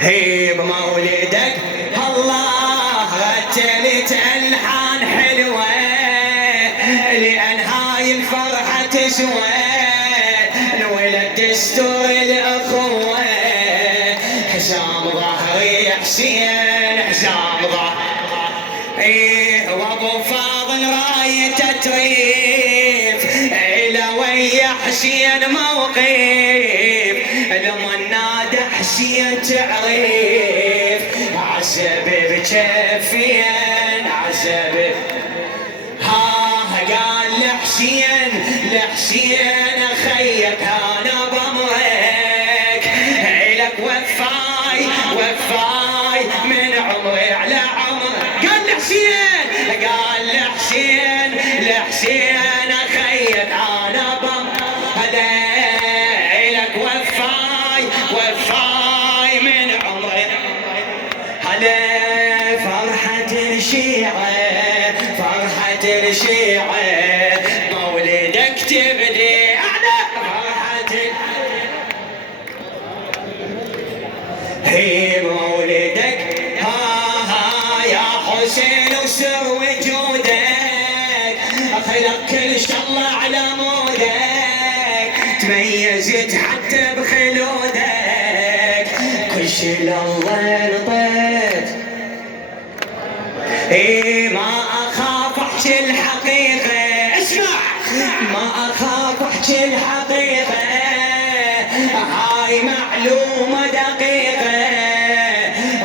هي بمولدك الله رتلت ألحان حلوة، لأن هاي الفرحة تسوى انولد دستور الأخوة. حسام ظهري حسين حسام ظهري وابو فاضل رايته تريف إلى ويا حسين موقف، لما نادى حسين تعرف عسب بجفين عسب. قال لحسين خيك انا بامرك الك وفاي من عمري على عمرك. قال لحسين خيك انا بامرك الك وفاي من عمري. هلا فرحة الشيعة مولدك تبدي أعلى فرحة. هي مولدك ها يا حسين وسر وجودك، خلق كل الله على مودك، تميزت حتى بخلودك، كل شي لله نطيت. ايه ما اخاف احكي الحقيقة، اسمع ما اخاف احكي الحقيقة، هاي معلومة دقيقة،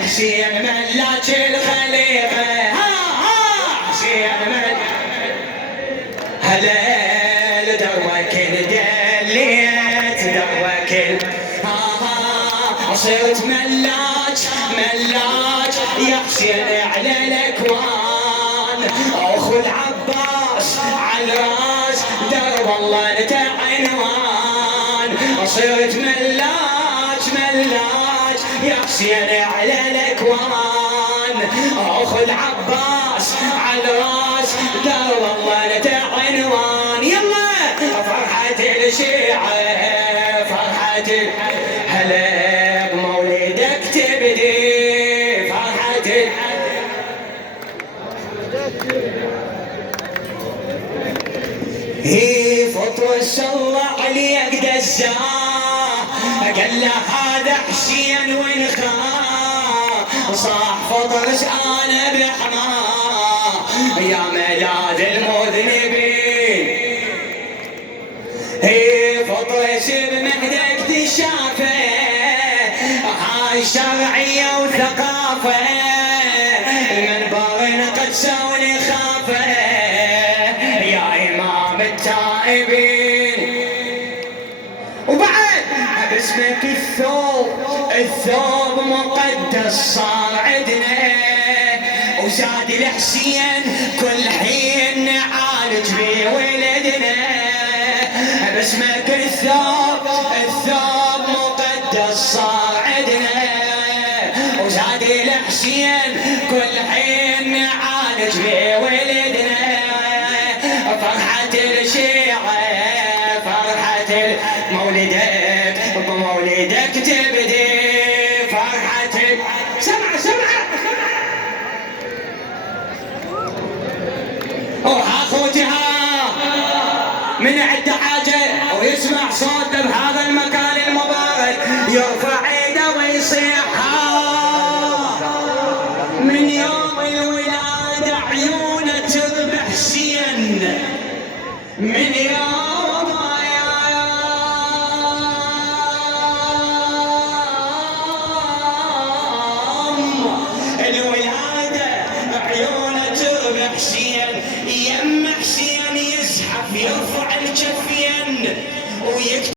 حسين ملاك الخليقة. حسين ملاك هلا لدروك دليت دروك صرت ملاك يا حسين على الاكوان، اخو العباس على الراس درب الله انت عنوان. صرت ملاك يا حسين على الاكوان، اخو العباس على الراس درب الله انت عنوان. يلا فرحة الشيعة فرحة هلا بمولدك تبدي فرحة. هي فطر صلى عليك دزاه، قال له هذا حسين وانخاه، صاح فطرش انا بحماه يا ملاذ المذنبين. هي فطرش بمهدك تشافه، هاي شرعية وثقافة، المنبر قدسه ونخافه يا إمام التائبين. وبعد باسمك الثوب مقدس صار عدنا، وزاد الحسين كل حين نعالج بيه ولدنا. باسمك الثوب مقدس صار عدنا، وزاد الحسين كل حين نعالج بيه ولدنا. فرحة الشيعة فرحة مولدك بمولدك تبدي فرحة. سمع اخوتها من عنده حاجة ويسمع صوته بهذا المكان المبارك يرفع ايده ويصيح من يوم الولادة عيونه تذبح حسين، من يوم الولادة عيونه تذبح حسين. يم حسين يزحف يرفع الجفين ويكتب